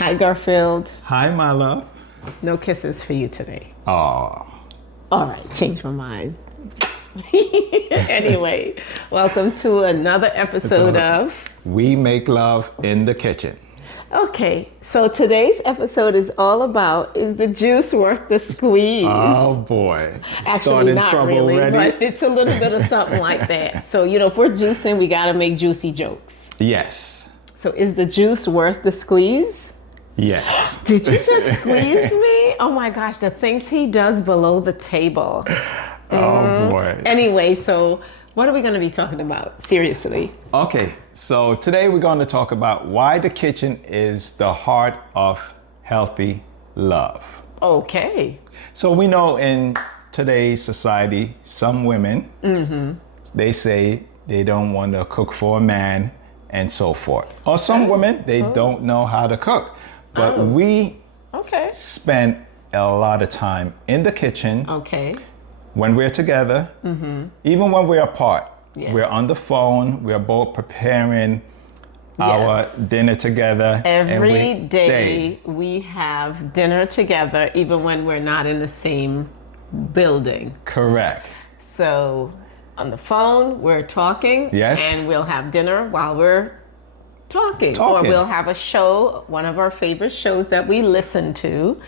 Hi, Garfield. Hi, my love. No kisses for you today. Oh, All right, change my mind. Anyway, welcome to another episode of. we make love in the kitchen. Okay, so today's episode is all about, is the juice worth the squeeze? Oh boy, Actually, starting not trouble really, already. but it's a little bit of something like that. So, if we're juicing, we got to make juicy jokes. Yes, So, is the juice worth the squeeze? yes. Did you just squeeze me? Oh my gosh, the things he does below the table. Oh boy. Anyway, so what are we going to be talking about? Seriously. Okay, so today we're going to talk about why the kitchen is the heart of healthy love. Okay. So we know in today's society, some women, they say they don't want to cook for a man and so forth. Or some women, they don't know how to cook. But we Okay. spend a lot of time in the kitchen Okay. when we're together, even when we're apart. Yes. We're on the phone, we're both preparing our Yes. dinner together. Every day we have dinner together, even when we're not in the same building. Correct. So on the phone, we're talking. Yes. And we'll have dinner while we're talking. Or Talking. we'll have a show, one of our favorite shows that we listen to.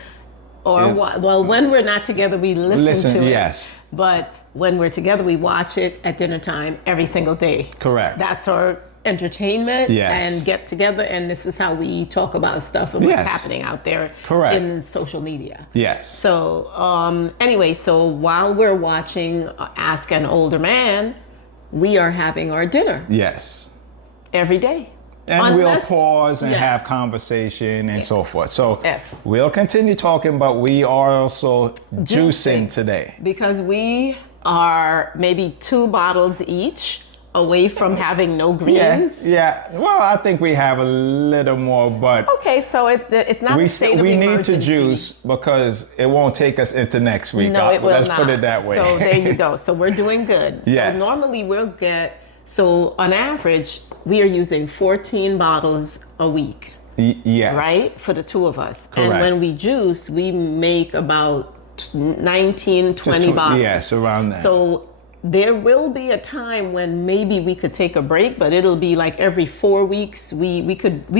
Or, Yeah. well, when we're not together, we listen to it. Yes. But when we're together, we watch it at dinner time every single day. Correct. That's our entertainment Yes. and get together. And this is how we talk about stuff and what's Yes. happening out there Correct. in social media. Yes. So anyway, so while we're watching Ask an Older Man, we are having our dinner Yes. every day. And Unless- we'll pause and yeah. have conversation and so forth. So Yes. we'll continue talking, but we are also Juicing. juicing today. Because we are maybe 2 bottles each away from having no greens. Yeah. Well, I think we have a little more, but Okay, so it's not a state of we need emergency. to juice because it won't take us into next week. No, it will Let's not. put it that way. So there you go. So we're doing good. Yes. So normally we'll get, so on average, we are using 14 bottles a week, Yes. right? For the 2 of us. Correct. And when we juice, we make about 19, 20 bottles. Yes, around that. So there will be a time when maybe we could take a break, but it'll be like every 4 weeks. We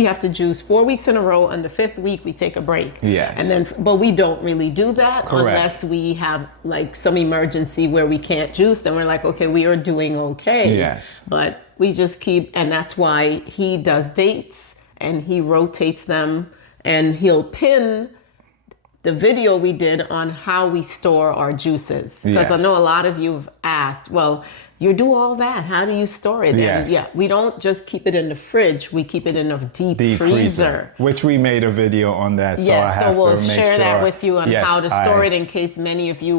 have to juice 4 weeks in a row, and the 5th week we take a break. Yes. And then, but we don't really do that Correct. unless we have like some emergency where we can't juice. Then we're like, okay, we are doing okay. Yes. But we just keep, and that's why he does dates and he rotates them, and he'll pin the video we did on how we store our juices. Because I Yes. know a lot of you have asked, well, you do all that. How do you store it? Yes. And yeah, we don't just keep it in the fridge. We keep it in a deep freezer. Which we made a video on that. So I Yes, have so we'll to make share that sure- with you on Yes, how to store it in case many of you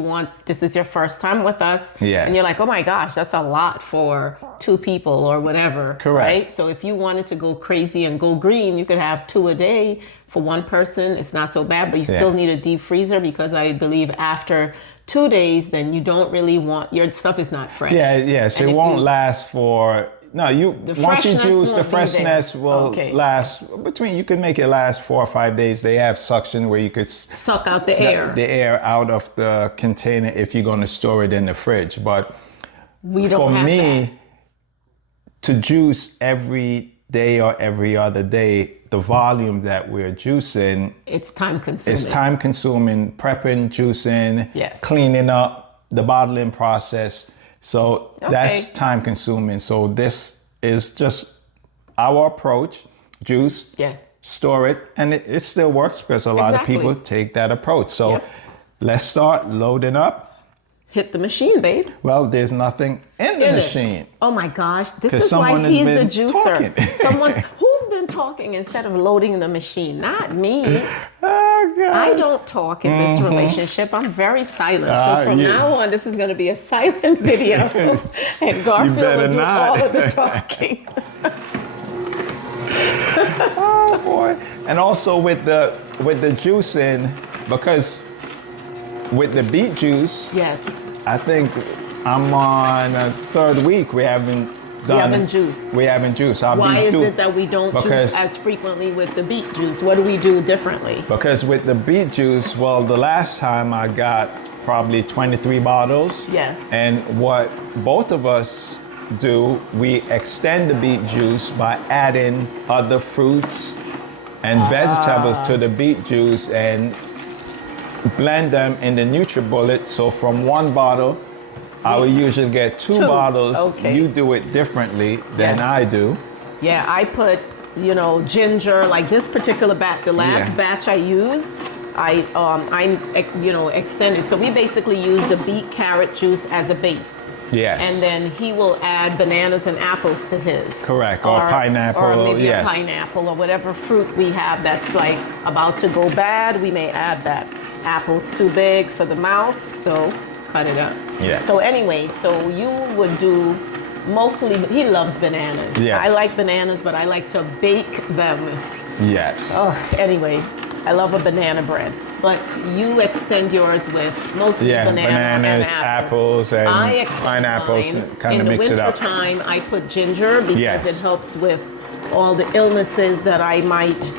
this is your first time with us. Yes. And you're like, oh my gosh, that's a lot for 2 people or whatever. Correct. Right? So if you wanted to go crazy and go green, you could have 2 a day for 1 person. It's not so bad, but you still need a deep freezer because I believe after 2 days, then you don't really want, your stuff is not fresh. Yeah, yes. And It if won't you- last for once you freshness juice, the won't be there. freshness will Okay. last you can make it last 4 or 5 days. They have suction where you could Suck out the air. the air out of the container if you're going to store it in the fridge. But We don't for have me, that. to juice every day or every other day, the volume that we're juicing, It's time consuming. it's time consuming, prepping, juicing, Yes. cleaning up, the bottling process. So that's Okay. time consuming. So this is just our approach, juice, Yes. store it, and it still works because a lot Exactly. of people take that approach. So Yep. let's start loading up. Hit the machine, babe. Well, there's nothing in the In it. machine. Oh my gosh, this 'Cause is why someone has he's the been juicer. talking. Someone who's been talking instead of loading the machine, not me. Oh, God. I don't talk in this relationship. I'm very silent. Ah, So from you- now on, this is going to be a silent video, and Garfield better will do not. all of the talking. Oh boy! And also with the juicing, because with the beet juice, Yes. I think I'm on a 3rd week. We haven't done. We haven't juiced. We haven't juiced. Why is it that we don't juice as frequently with the beet juice? What do we do differently? Because with the beet juice, well, the last time I got probably 23 bottles. Yes. And what both of us do, we extend the beet juice by adding other fruits and vegetables to the beet juice and blend them in the NutriBullet. So from one bottle, I will usually get two bottles. Okay. You do it differently than I do. Yeah, I put, ginger, like this particular batch, the last batch I used, I extended. So we basically use the beet carrot juice as a base. Yes. And then he will add bananas and apples to his. Correct. Or pineapple. Or maybe a pineapple or whatever fruit we have that's like about to go bad, we may add that. Apple's too big for the mouth, so cut it up. Yes. So anyway, so you would do mostly, he loves bananas. Yes. I like bananas, but I like to bake them. Yes. Oh, anyway, I love a banana bread. But you extend yours with mostly bananas, and apples, and I extend pineapples, mine. kind of mix it up. In the wintertime, I put ginger because it helps with all the illnesses that I might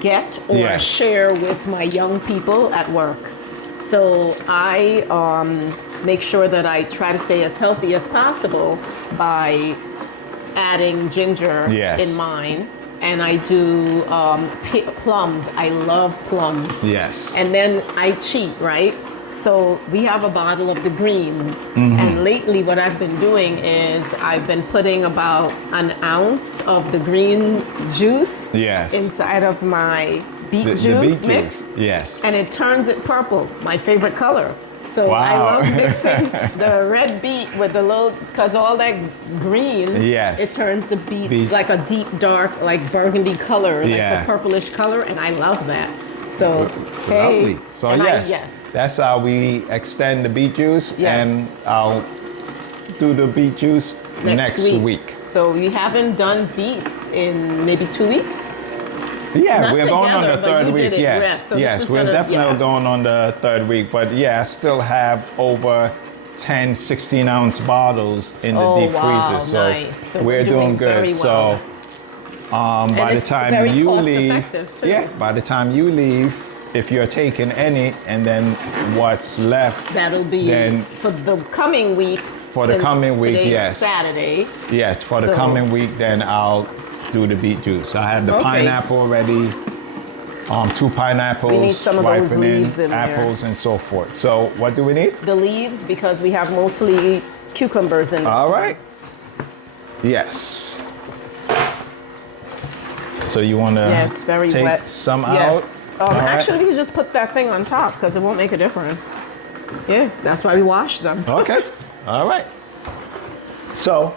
get or share with my young people at work. So I make sure that I try to stay as healthy as possible by adding ginger in mine. And I do plums. I love plums. Yes. And then I cheat, right? So we have a bottle of the greens. And lately what I've been doing is I've been putting about an ounce of the green juice inside of my beet juice mix. Yes. And it turns it purple, my favorite color. So I love mixing the red beet with the little, because all that green, it turns the beets like a deep dark, like burgundy color, like a purplish color, and I love that. So, lovely. So that's how we extend the beet juice, and I'll do the beet juice next week. So we haven't done beets in maybe 2 weeks? Yeah, we're going on the third week. So we're definitely going on the third week. But I still have over 10 16-ounce bottles in the deep freezer. So, so we're doing good. Well. So by the time you leave, by the time you leave, if you're taking any, and then what's left, that'll be then for the coming week. For the coming week, Saturday. Yes, for the coming week, then I'll do the beet juice. I have the pineapple ready, 2 pineapples, we need some of those leaves in apples there. And so forth. So what do we need? The leaves, because we have mostly cucumbers in this. All right. Yes. So you want to it's very take wet. Some yes. out? Actually, we can just put that thing on top because it won't make a difference. Yeah, that's why we wash them. Okay. All right. So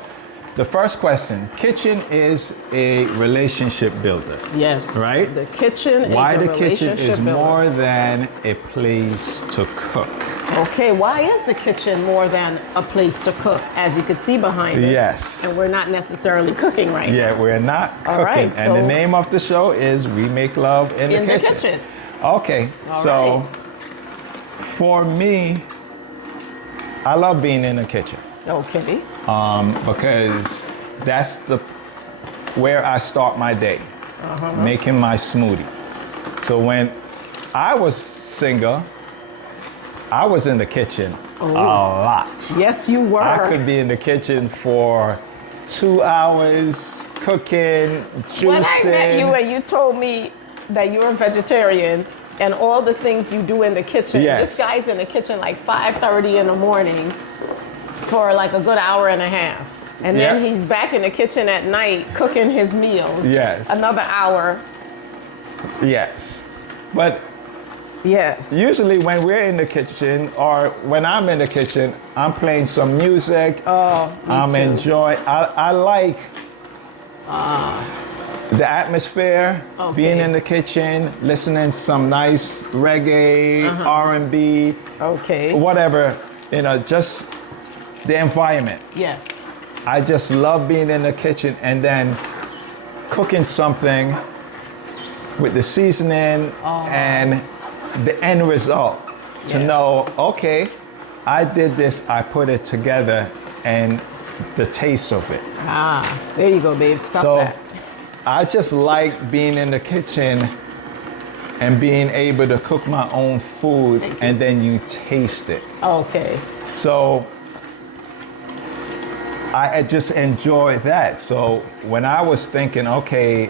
the first question, kitchen is a relationship builder. Yes. Right? The kitchen is why a the relationship kitchen is builder. more than a place to cook. Okay, why is the kitchen more than a place to cook, as you can see behind us? Yes. And we're not necessarily cooking right now. Yeah, we're not cooking. Right, and the name of the show is We Make Love in the Kitchen. Okay, so for me, I love being in the kitchen. Okay. Because that's where I start my day, making my smoothie. So when I was single, I was in the kitchen a lot. Yes, you were. I could be in the kitchen for 2 hours, cooking, juicing. When I met you and you told me that you were vegetarian and all the things you do in the kitchen, this guy's in the kitchen like 5:30 in the morning for like a good hour and a half. And then he's back in the kitchen at night cooking his meals. Yes. Another hour. Yes. But usually when we're in the kitchen or when I'm in the kitchen, I'm playing some music. I'm enjoying. I like the atmosphere, being in the kitchen, listening some nice reggae, R&B, whatever, just the environment. Yes. I just love being in the kitchen and then cooking something with the seasoning and the end result to know, okay, I did this, I put it together, and the taste of it. Ah, there you go, babe. Stop So that. I just like being in the kitchen and being able to cook my own food, Thank you. and then you taste it. Okay. So I just enjoy that. So when I was thinking, okay,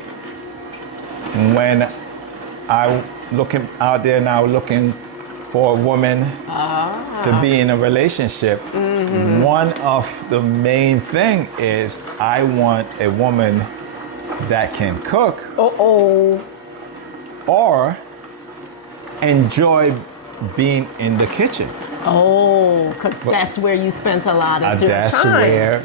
when I looking out there now looking for a woman to be in a relationship, one of the main thing is I want a woman that can cook Uh-oh. or enjoy being in the kitchen. Oh, because that's where you spent a lot of your That's time. where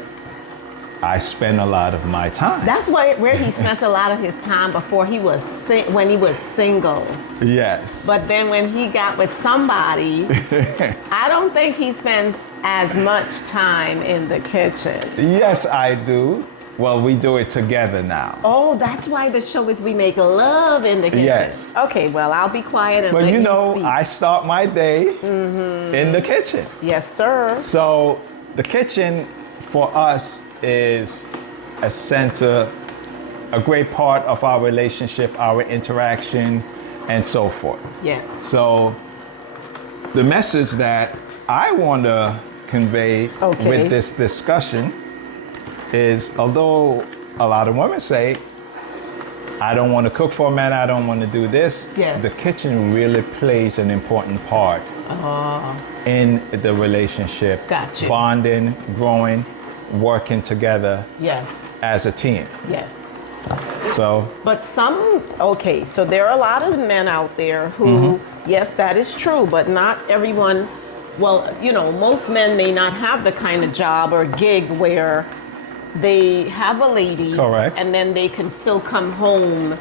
I spend a lot of my time. That's where he spent a lot of his time before he was when he was single. Yes. But then when he got with somebody, I don't think he spends as much time in the kitchen. Yes, I do. Well, we do it together now. Oh, that's why the show is We Make Love in the Kitchen. Yes. Okay, well, I'll be quiet and But let you know, speak. I start my day in the kitchen. Yes, sir. So the kitchen for us is a center, a great part of our relationship, our interaction, and so forth. Yes. So the message that I want to convey Okay. with this discussion is, although a lot of women say, I don't want to cook for a man, I don't want to do this, Yes. the kitchen really plays an important part in the relationship, Gotcha. bonding, growing, working together Yes. as a team. Yes. So But okay, so there are a lot of men out there who, yes, that is true, but not everyone, well, you know, most men may not have the kind of job or gig where they have a lady. Correct. And then they can still come home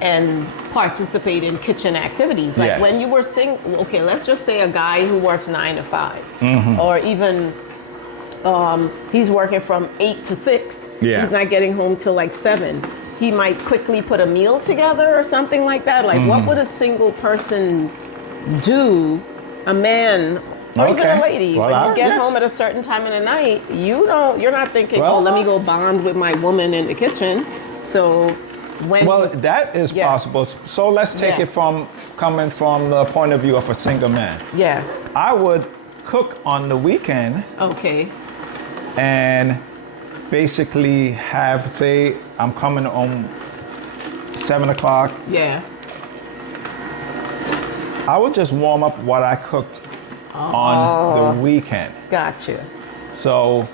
and participate in kitchen activities. Like Yes. when you were single, okay, let's just say a guy who works 9 to 5, or even he's working from 8 to 6. Yeah. He's not getting home till like 7. He might quickly put a meal together or something like that. Like, what would a single person do? A man or even Okay. a lady, Well, when you get yes. home at a certain time in the night, you're not thinking, Well, oh, let me go bond with my woman in the kitchen. So when well, that is Yeah. possible. So let's take Yeah. it from coming from the point of view of a single man. yeah, I would cook on the weekend okay, and basically have, say, I'm coming home 7 o'clock. yeah, I would just warm up what I cooked on the weekend. gotcha. So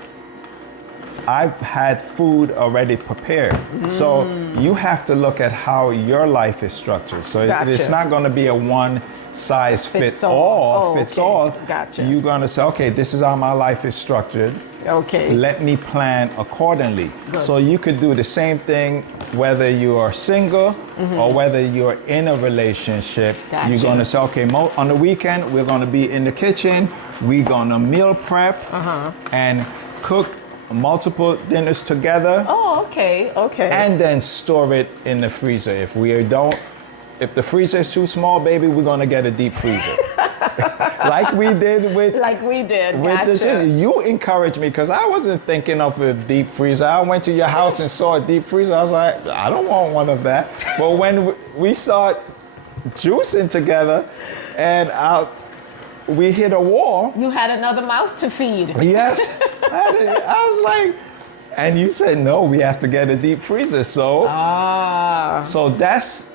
I've had food already prepared. So you have to look at how your life is structured. So Gotcha. it's not going to be a one size Fits fits all. all. Oh, Fits okay. all. Gotcha. You're going to say, okay, this is how my life is structured. Okay. Let me plan accordingly. Good. So you could do the same thing whether you are single or whether you're in a relationship. Gotcha. You're going to say, okay, on the weekend, we're going to be in the kitchen. We're going to meal prep and cook multiple dinners together Oh, okay, okay. and then store it in the freezer. If the freezer is too small, baby, we're going to get a deep freezer. Like we did with like we did. with the Gotcha. chili. You encouraged me because I wasn't thinking of a deep freezer. I went to your house and saw a deep freezer. I was like, I don't want one of that. But when we start juicing together and we hit a wall, You had another mouth to feed. yes, I was like, and you said, no, we have to get a deep freezer. So, so that's,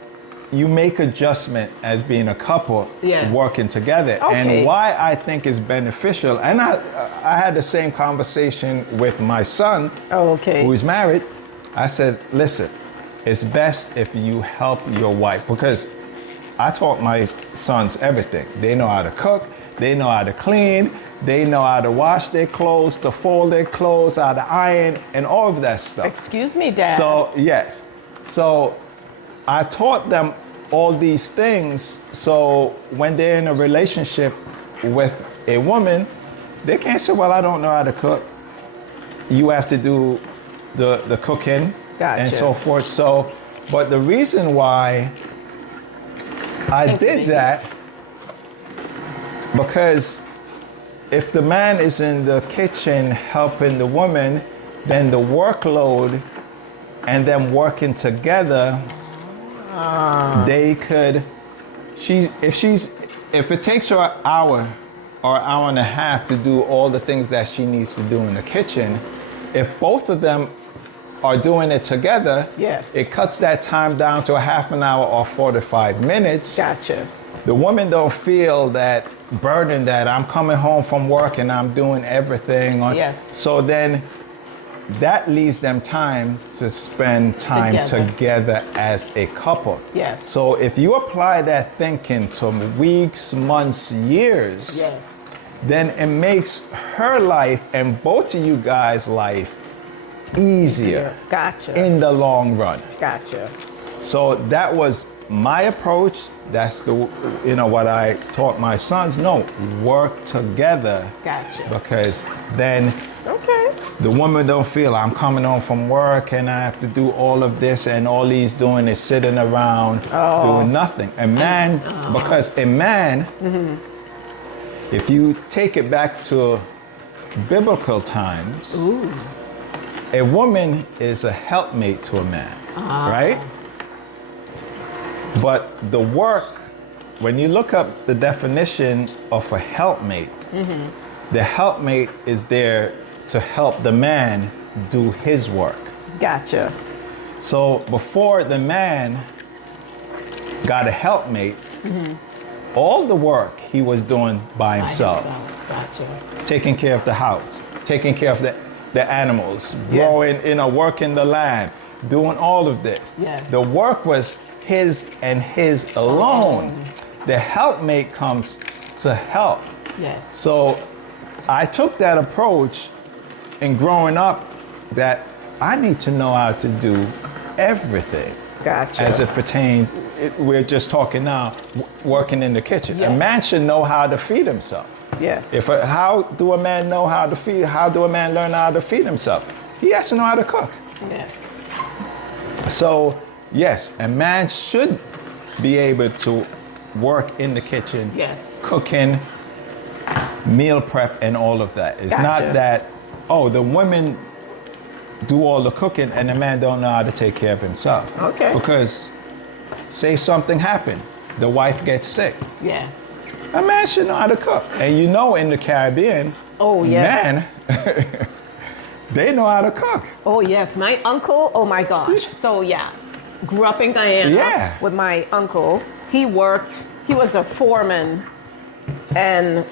you make adjustment as being a couple Yes. working together. Okay. And why I think is beneficial, and I had the same conversation with my son, Oh, okay. who is married. I said, listen, it's best if you help your wife, because I taught my sons everything. They know how to cook, they know how to clean, they know how to wash their clothes, to fold their clothes, how to iron, and all of that stuff. Excuse me, Dad. So, yes. So I taught them all these things. So when they're in a relationship with a woman, they can't say, well, I don't know how to cook. You have to do the cooking Gotcha. and so forth. So, but the reason why I Thank you, did baby. that, because if the man is in the kitchen helping the woman, then the workload and them working together, they could, if it takes her an hour or an hour and a half to do all the things that she needs to do in the kitchen, if both of them are doing it together, Yes. it cuts that time down to a half an hour or 45 minutes. Gotcha. The woman don't feel that burden that I'm coming home from work and I'm doing everything. Yes. So then that leaves them time to spend time together as a couple. Yes. So if you apply that thinking to weeks, months, years, Yes. then it makes her life and both of you guys' life easier Gotcha. in the long run. Gotcha. So that was my approach. That's what I taught my sons. No, work together. Gotcha. Because then Okay. the woman don't feel I'm coming home from work and I have to do all of this and all he's doing is sitting around doing nothing. A man, because a man, if you take it back to biblical times, a woman is a helpmate to a man, right? But the work, when you look up the definition of a helpmate, the helpmate is there to help the man do his work. Gotcha. So before the man got a helpmate, all the work he was doing by himself. Gotcha. Taking care of the house, taking care of the animals, growing, working the land, doing all of this. Yeah. The work was his and his alone. The helpmate comes to help. Yes. So I took that approach in growing up that I need to know how to do everything. Gotcha. As it pertains, we're just talking now, working in the kitchen. Yes. A man should know how to feed himself. Yes. How do a man know how to feed? How do a man learn how to feed himself? He has to know how to cook. Yes. So, yes, a man should be able to work in the kitchen, Yes. cooking, meal prep, and all of that. It's Gotcha. not that, the women do all the cooking and the man don't know how to take care of himself. Okay. Because say something happened, the wife gets sick. Yeah. A man should know how to cook. And in the Caribbean, Oh, yes. men, they know how to cook. Oh, yes. My uncle, oh my gosh. So, yeah, grew up in Guyana with my uncle. He was a foreman, and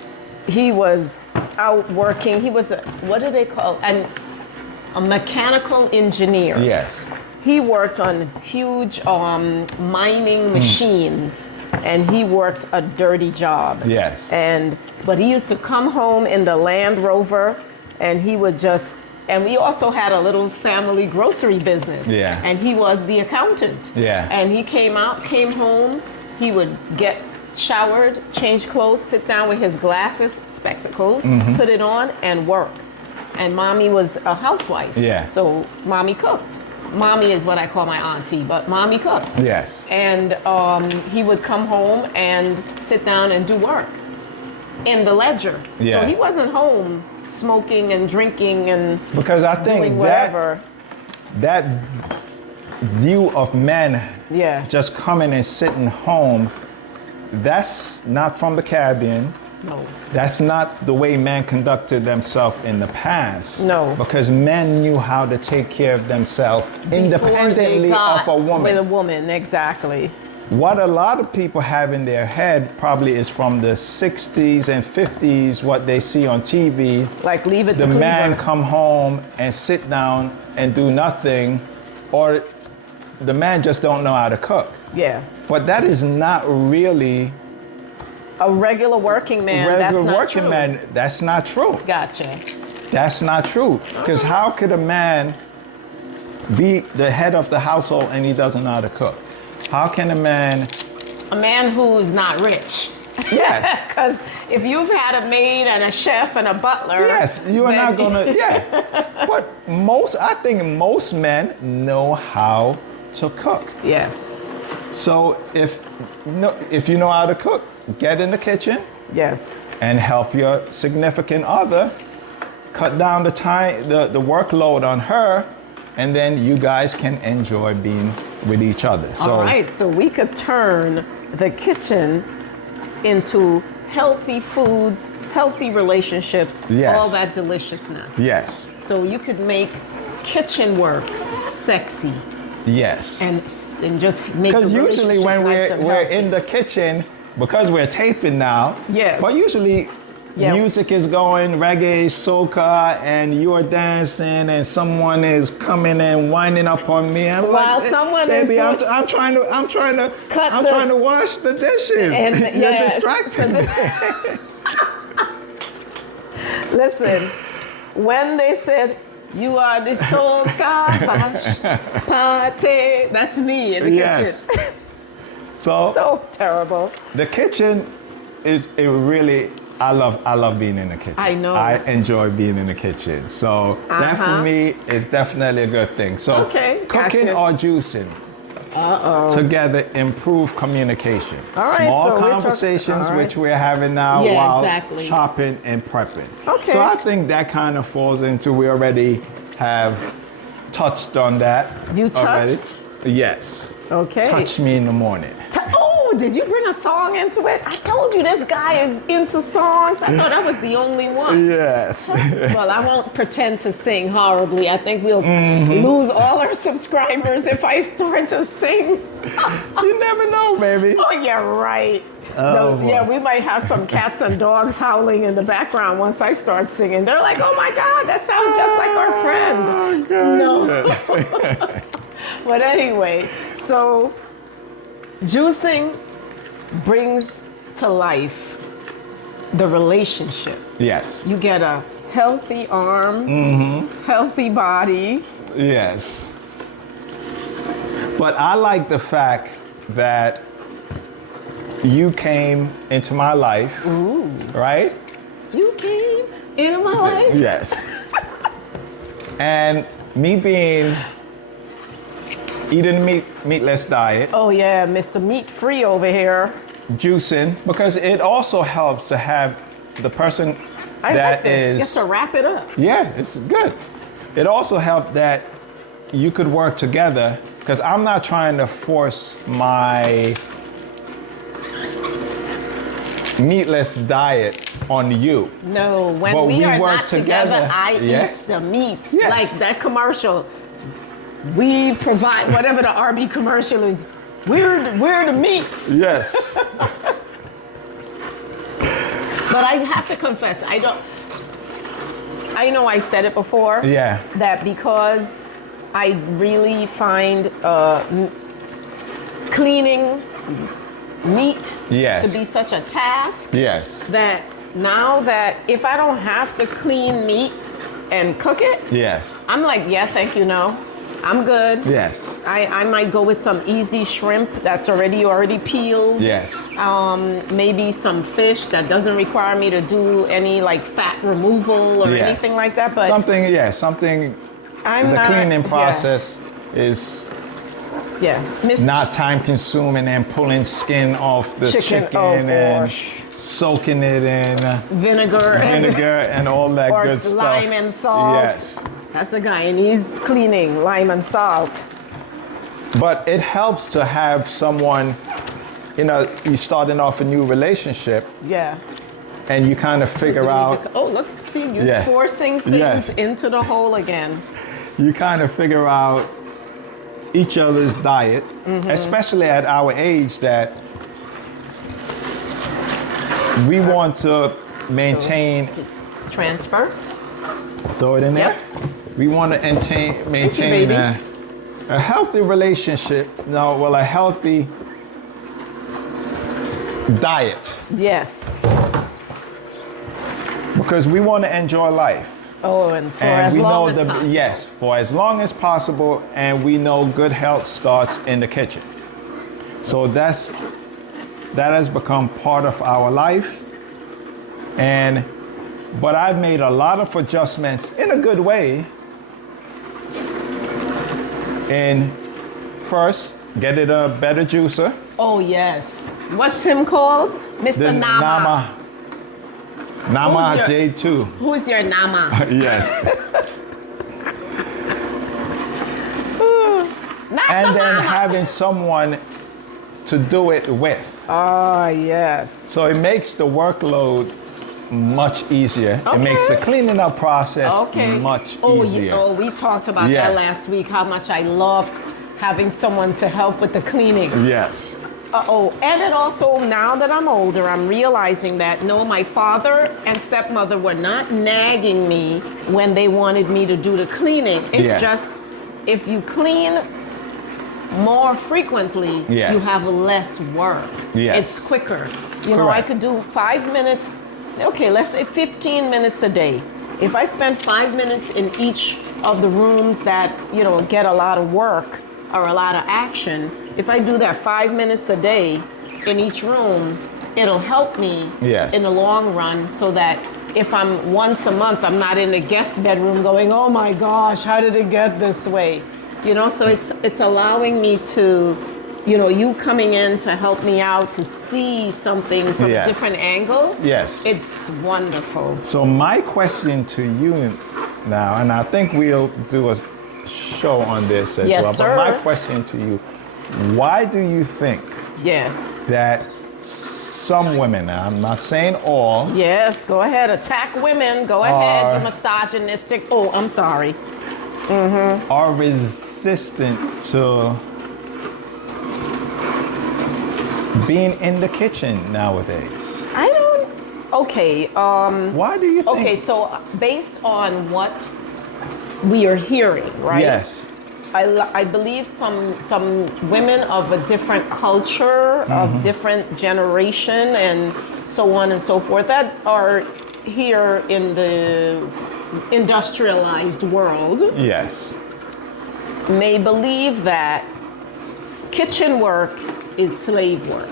he was out working. He was what do they call a mechanical engineer. Yes. He worked on huge mining machines, and he worked a dirty job. Yes. But he used to come home in the Land Rover, and he would and we also had a little family grocery business. Yeah. And he was the accountant. Yeah. And he came home, he would get showered, change clothes, sit down with his glasses, spectacles, put it on, and work. And mommy was a housewife. Yeah. So mommy cooked. Mommy is what I call my auntie, but mommy cooked. Yes. And he would come home and sit down and do work in the ledger. Yeah. So he wasn't home smoking and drinking and Because I think doing whatever. that view of men Yeah. just coming and sitting home, that's not from the Caribbean. No. That's not the way men conducted themselves in the past. No. Because men knew how to take care of themselves independently of a woman. With a woman, exactly. What a lot of people have in their head probably is from the 60s and 50s, what they see on TV. Like leave it to The Cleaver. man come home and sit down and do nothing, or the man just don't know how to cook. Yeah. But that is not really A regular working man. regular That's not working true. man. That's not true. Gotcha. That's not true. Because how could a man be the head of the household and he doesn't know how to cook? How can a man? A man who's not rich. Yes. Because if you've had a maid and a chef and a butler. Yes, you are then- not gonna. Yeah. But I think most men know how to cook. Yes. So if you know how to cook, get in the kitchen Yes. and help your significant other cut down the time, the workload on her, and then you guys can enjoy being with each other. So, All right, so we could turn the kitchen into healthy foods, healthy relationships, Yes. all that deliciousness. yes, So you could make kitchen work sexy yes. and just make the Because usually relationship when nice and we're healthy. in the kitchen, because we're taping now, Yes. but usually Yeah. music is going, reggae, soca, and you're dancing, and someone is coming and winding up on me. I'm While like, someone is baby, doing- I'm trying to Cut trying to wash the dishes. And- You're yes. distracting me. Listen, when they said, "You are the soca party," that's me in the Yes. kitchen. So, So terrible. the kitchen is it really. I love being in the kitchen. I know. I enjoy being in the kitchen. So that for me is definitely a good thing. So Okay, cooking gotcha. or juicing together improve communication. All right, Small so we're conversations all right. which we're having now Yeah, while exactly. chopping and prepping. Okay. So I think that kind of falls into we already have touched on that. You already. touched? Yes. Okay. Touch me in the morning. Oh, did you bring a song into it? I told you this guy is into songs. I thought I was the only one. Yes. Well, I won't pretend to sing horribly. I think we'll Mm-hmm. lose all our subscribers if I start to sing. You never know, baby. Oh, yeah, right. Oh, boy. Yeah, we might have some cats and dogs howling in the background once I start singing. They're like, "Oh my God, that sounds just like our friend." No. But anyway, so juicing brings to life the relationship. Yes. You get a healthy arm, healthy body. Yes. But I like the fact that you came into my life, right? You came into my life. Yes. And me being eating meatless diet, Oh yeah, Mr. Meat Free over here. juicing, because it also helps to have the person I like that this. is. Just to wrap it up. Yeah, it's good. It also helped that you could work together because I'm not trying to force my meatless diet on you. No, when But we we are work not together, together. I Yes. eat the meats. Yes. Like that commercial. We provide whatever the RB commercial is. We're the meats. Yes. But I have to confess, I know I said it before. Yeah. That because I really find cleaning meat Yes. to be such a task. Yes. That now that if I don't have to clean meat and cook it, Yes. I'm like, yeah, thank you, no. I'm good. Yes. I might go with some easy shrimp that's already peeled. Yes. Maybe some fish that doesn't require me to do any like fat removal or Yes. anything like that. But something. I'm The not, cleaning yeah, process is Yeah. Miss not time consuming and pulling skin off the chicken, oh, and gosh. soaking it in Vinegar vinegar and all that or good stuff. lime and salt. Yes. That's the guy, and he's cleaning lime and salt. But it helps to have someone, you're starting off a new relationship Yeah. and you kind of figure out, Oh, look, see, you're Yes. forcing things Yes. into the hole again. each other's diet, especially at our age that we want to maintain, Transfer. throw it in there. Yep. We want to maintain baby. a healthy relationship, a healthy diet Yes. because we want to enjoy life. Oh, and for And as we long know as possible. yes, for as long as possible, and we know good health starts in the kitchen. So that has become part of our life. But I've made a lot of adjustments in a good way. And first, get it a better juicer. Oh yes. What's him called? Mr. The Nama. Nama Who's your- J2. Who's your Nama? Yes. Not And the then Nama. having someone to do it with. Oh yes. So it makes the workload much easier. It makes the Okay. cleaning up process Okay. much Oh, easier. oh, we talked about Yes. that last week. How much I love having someone to help with the cleaning. Yes. And it also, now that I'm older, I'm realizing that no, my father and stepmother were not nagging me when they wanted me to do the cleaning. It's Yeah. just if you clean more frequently, Yes. you have less work. Yes. It's quicker. You know, I Correct. could do 5 minutes, okay, let's say 15 minutes a day. If I spend 5 minutes in each of the rooms that, you know, get a lot of work or a lot of action, if I do that 5 minutes a day in each room, it'll help me Yes. in the long run so that if I'm once a month, I'm not in the guest bedroom going, oh my gosh, how did it get this way? You know, so it's allowing me to, you know, you coming in to help me out to see something from Yes. a different angle. Yes. It's wonderful. So my question to you now, and I think we'll do a show on this as Yes, well, sir. but my question to you, why do you think Yes. that some women, now I'm not saying all, Yes, go ahead. Attack women. Go ahead. Are- You misogynistic. Oh, I'm sorry. are resistant to being in the kitchen nowadays? I don't. Okay. Why do you think? Okay. So based on what we are hearing, right? Yes. I believe some women of a different culture, of different generation, and so on and so forth, that are here in the industrialized world, Yes. may believe that kitchen work is slave work.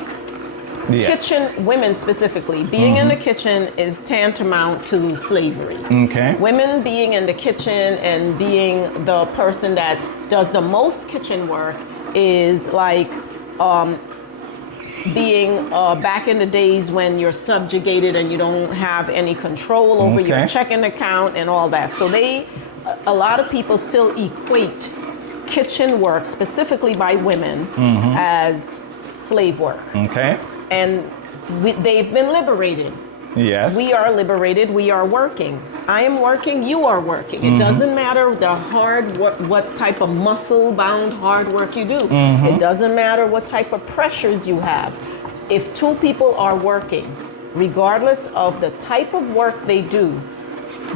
Yes. Kitchen, women specifically, being in the kitchen is tantamount to slavery. Okay. Women being in the kitchen and being the person that does the most kitchen work is like being back in the days when you're subjugated and you don't have any control over your Okay. checking account and all that. So a lot of people still equate kitchen work, specifically by women, as slave work. Okay. And they've been liberated. Yes. We are liberated. We are working. I am working. You are working. It doesn't matter the hard work, what type of muscle-bound hard work you do. It doesn't matter what type of pressures you have. If two people are working, regardless of the type of work they do,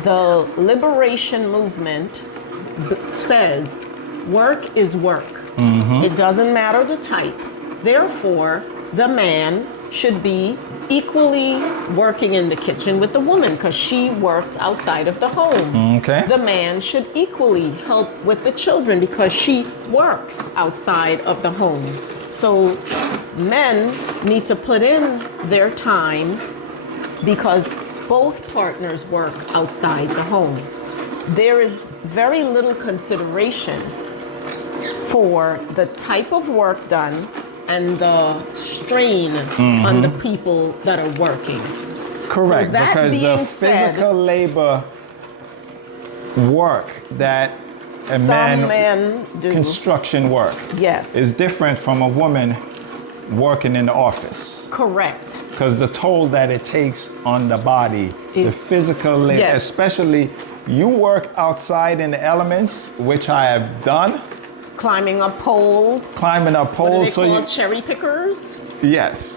the liberation movement says work is work. It doesn't matter the type. Therefore, the man should be equally working in the kitchen with the woman because she works outside of the home. Okay. The man should equally help with the children because she works outside of the home. So men need to put in their time because both partners work outside the home. There is very little consideration for the type of work done and the strain on the people that are working. Correct, So that because the being said- physical labor work that a Some man men do. construction work Yes. is different from a woman working in the office. Correct. Because the toll that it takes on the body, the Is- physical labor, Yes. especially you work outside in the elements, which I have done, Climbing up poles. climbing up What are poles. they So called? Cherry pickers? yes,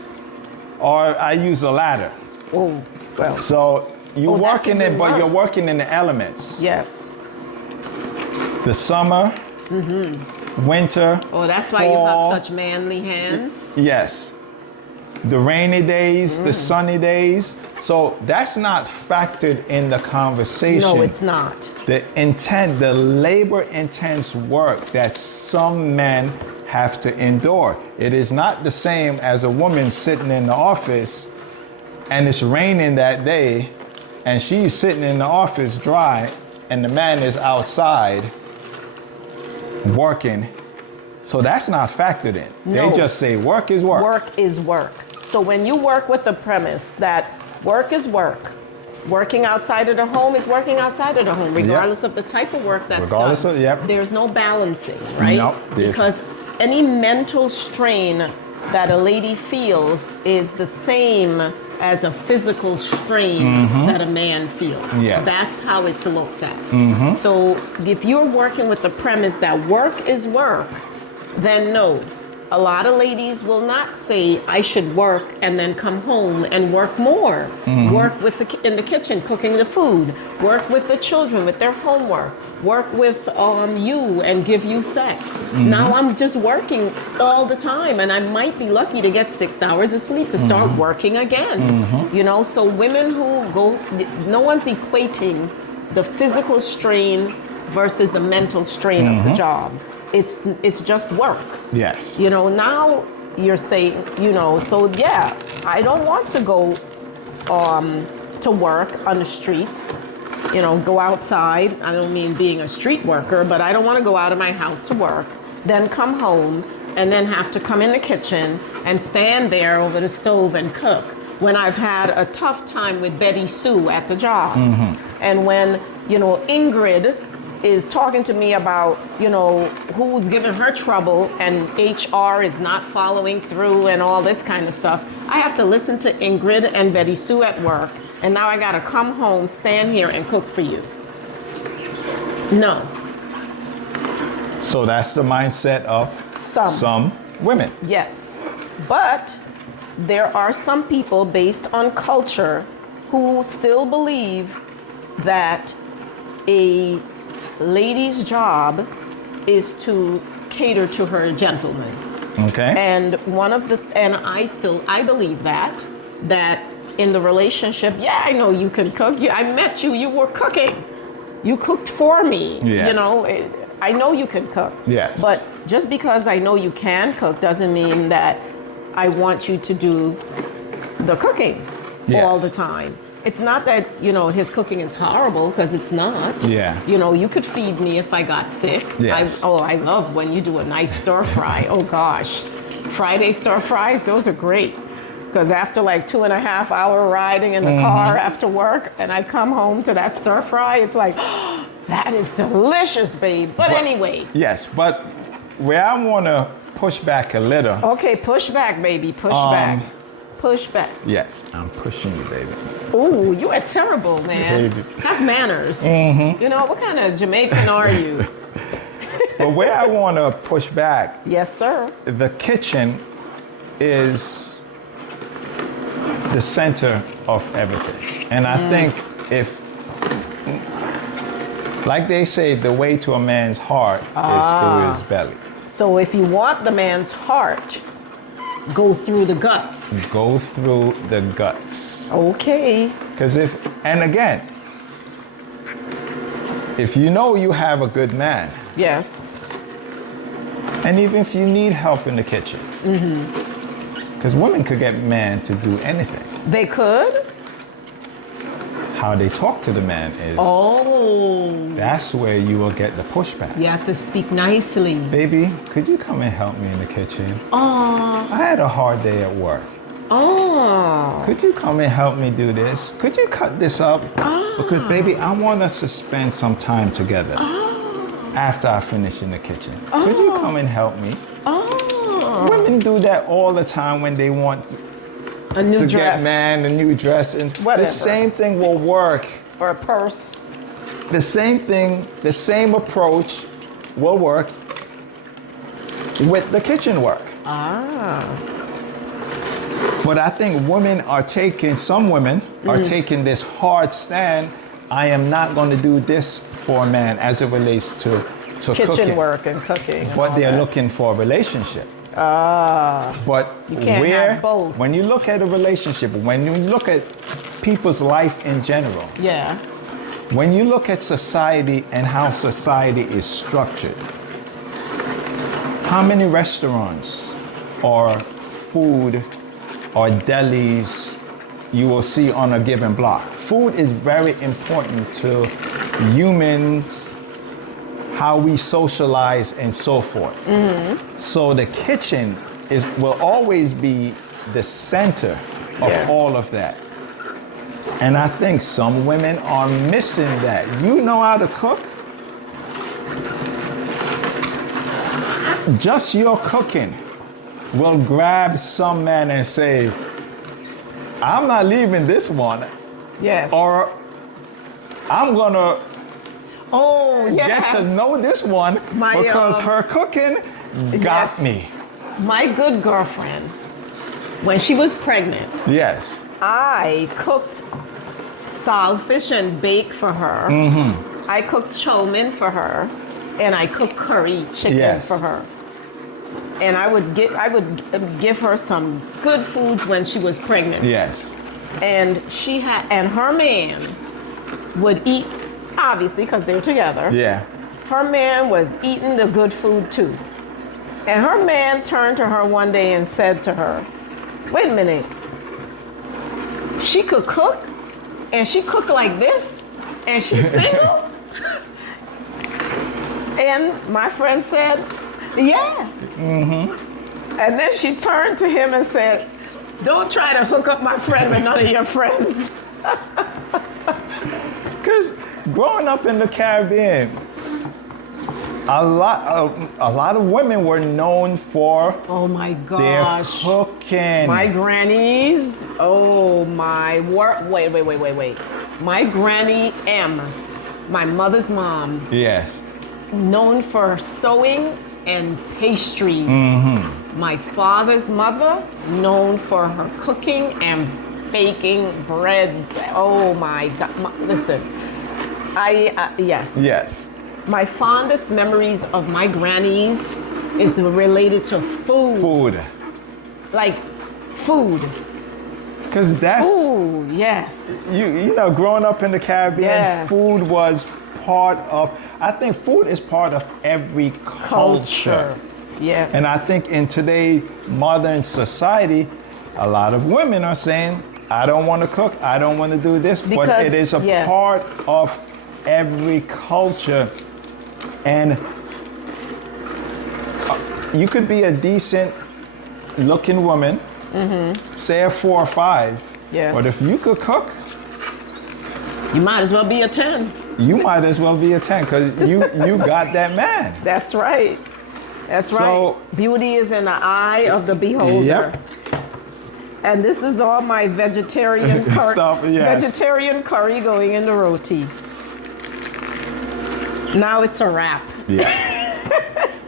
or I use a ladder. Oh, well. So you're Oh, that's working in, even but you're worse. working in the elements. Yes. The summer, winter. Oh, that's why you fall, have such manly hands. Yes. The rainy days, the sunny days. So that's not factored in the conversation. No, it's not. The intent, the labor intense work that some men have to endure. It is not the same as a woman sitting in the office and it's raining that day and she's sitting in the office dry and the man is outside working. So that's not factored in. No. They just say work is work. Work is work. So when you work with the premise that work is work, working outside of the home is working outside of the home, regardless of the type of work that's Regardless done. of- yep. There's no balancing, right? No, there's- Because any mental strain that a lady feels is the same as a physical strain that a man feels. Yes. That's how it's looked at. So if you're working with the premise that work is work, then no. A lot of ladies will not say, I should work and then come home and work more. Work with in the kitchen, cooking the food. Work with the children, with their homework. Work with you and give you sex. Now I'm just working all the time, and I might be lucky to get 6 hours of sleep to start working again. You know, so women who go, no one's equating the physical strain versus the mental strain of the job. It's just work. Yes. You know, now you're saying, you know, so yeah, I don't want to go to work on the streets, you know, go outside. I don't mean being a street worker, but I don't want to go out of my house to work, then come home and then have to come in the kitchen and stand there over the stove and cook when I've had a tough time with Betty Sue at the job. And when, you know, Ingrid is talking to me about, you know, who's giving her trouble and HR is not following through and all this kind of stuff. I have to listen to Ingrid and Betty Sue at work, and now I gotta come home, stand here and cook for you. No. So that's the mindset of some women. Yes. But there are some people based on culture who still believe that a lady's job is to cater to her gentleman. Okay. And I believe that in the relationship, yeah, I know you can cook. I met you, you were cooking. You cooked for me. Yes. You know, I know you can cook. Yes. But just because I know you can cook doesn't mean that I want you to do the cooking Yes. all the time. It's not that, you know, his cooking is horrible, because it's not. Yeah. You know, you could feed me if I got sick. Yes. I love when you do a nice stir fry. Oh gosh. Friday stir fries, those are great. Because after like 2.5 hour riding in the car after work, and I come home to that stir fry, it's like, oh, that is delicious, babe. But anyway. Yes, but where I want to push back a little. Okay, push back, baby. Push back. Push back. Yes, I'm pushing you, baby. Ooh, you are terrible, man. Babies. Have manners. You know, what kind of Jamaican are you? But where I want to push back, Yes, sir. the kitchen is the center of everything. And I think like they say, the way to a man's heart is through his belly. So if you want the man's heart, go through the guts. Go through the guts. Okay. Because if you know you have a good man, Yes. and even if you need help in the kitchen, because women could get men to do anything. They could? How they talk to the man is, that's where you will get the pushback. You have to speak nicely. Baby, could you come and help me in the kitchen? Oh. I had a hard day at work. Oh. Could you come and help me do this? Could you cut this up? Because baby, I want us to spend some time together after I finish in the kitchen. Could you come and help me? Oh. Women do that all the time when they want A new to dress. get man a new dress, and Whatever. the same thing will work. Or a purse. The same thing, the same approach will work with the kitchen work. But I think some women are taking this hard stand. I am not going to do this for a man as it relates to Kitchen cooking. work and cooking. and But all they're that. looking for a relationship. But You can't have both. when you look at a relationship, when you look at people's life in general, Yeah. when you look at society and how society is structured, how many restaurants or food or delis you will see on a given block? Food is very important to humans, how we socialize and so forth. So the kitchen will always be the center of all of that. And I think some women are missing that. You know how to cook? Just your cooking will grab some man and say, I'm not leaving this one. Yes. Or I'm gonna yes. get to know this one because her cooking got me. My good girlfriend, when she was pregnant, Yes. I cooked saltfish and bake for her. I cooked chow mein for her, and I cooked curry chicken for her. And I would give her some good foods when she was pregnant. Yes. And her man would eat, obviously, because they were together. Yeah. Her man was eating the good food too. And her man turned to her one day and said to her, wait a minute, she could cook? And she cooked like this? And she's single? And my friend said, yeah. And then she turned to him and said, don't try to hook up my friend with none of your friends. Because growing up in the Caribbean, a lot of women were known for Oh my their gosh. cooking. My grannies, oh my word. Wait. My granny M, my mother's mom, Yes. known for sewing and pastries. My father's mother, known for her cooking and baking breads. Oh my God. Listen, yes. Yes. My fondest memories of my grannies is related to food. Food. Like food. Because that's, Ooh, yes. you know, growing up in the Caribbean, Yes. food was part of, I think food is part of every culture. Yes. And I think in today's modern society, a lot of women are saying, I don't want to cook, I don't want to do this, but Because- it is a yes. part of every culture. And you could be a decent looking woman, say a 4 or 5, Yes. but if you could cook, You might as well be a 10. you might as well be a 10 because you got that man. That's right. That's right. So- Beauty is in the eye of the beholder. Yep. And this is all my vegetarian curry. Stuff, yes. Vegetarian curry going in the roti. Now it's a wrap. Yeah.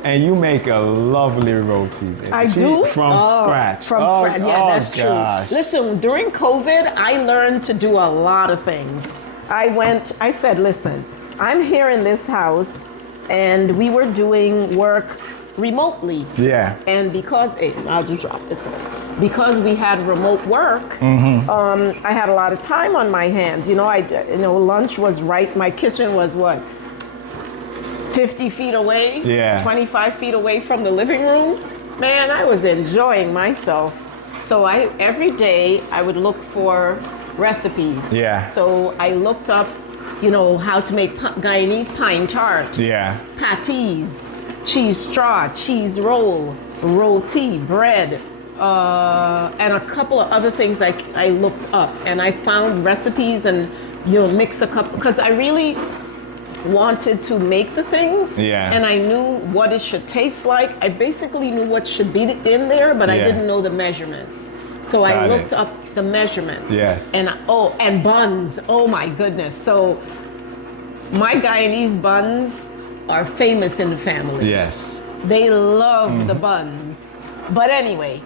And you make a lovely roti. I do? From scratch. From scratch, yeah, that's gosh. true. Listen, during COVID, I learned to do a lot of things. I said, listen, I'm here in this house, and we were doing work remotely. Yeah. And because, I'll just drop this in. Because we had remote work, I had a lot of time on my hands. Lunch was right, my kitchen was what? 50 feet away, Yeah. 25 feet away from the living room. Man, I was enjoying myself. So every day I would look for recipes. Yeah. So I looked up, how to make Guyanese pine tart, Yeah. patties, cheese straw, cheese roll, roti, bread, and a couple of other things I looked up. And I found recipes and, mix a couple, because I really wanted to make the things, Yeah. and I knew what it should taste like. I basically knew what should be in there, but I Yeah. didn't know the measurements. So I Got looked it. up the measurements. Yes. And buns. Oh my goodness. So my Guyanese buns are famous in the family. Yes. They love the buns. But anyway,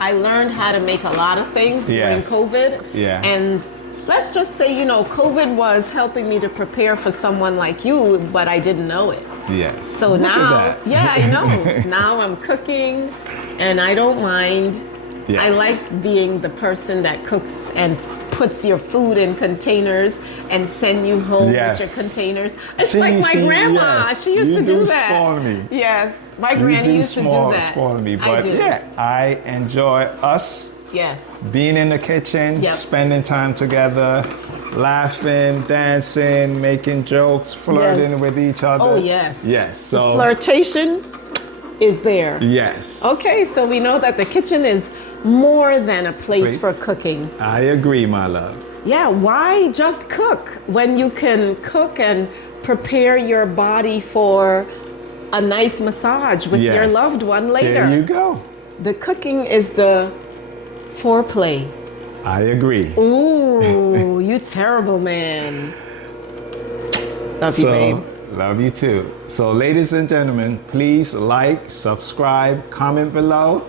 I learned how to make a lot of things during Yes. COVID. Yeah. And let's just say, COVID was helping me to prepare for someone like you, but I didn't know it. Yes. So Look now, at that. yeah, I know. Now I'm cooking and I don't mind. Yes. I like being the person that cooks and puts your food in containers and send you home Yes. with your containers. It's like my grandma. yes. She used You to do do that. spoil me. Yes, my You granny used to do that. spoil me, I but do. yeah, I enjoy us Yes. being in the kitchen, Yep. spending time together, laughing, dancing, making jokes, flirting Yes. with each other. Oh, yes. Yes. So Flirtation is there. yes. Okay, so we know that the kitchen is more than a place Place. for cooking. I agree, my love. Yeah, why just cook when you can cook and prepare your body for a nice massage with your Yes. loved one later? There you go. The cooking is the foreplay. I agree. Ooh, you terrible man. Love you, babe. Love you too. So, ladies and gentlemen, please like, subscribe, comment below,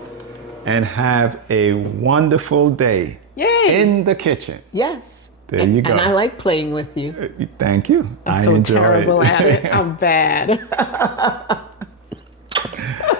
and have a wonderful day Yay. in the kitchen. Yes. There you go. And I like playing with you. Thank you. I'm I so enjoy terrible it. at it. I'm bad.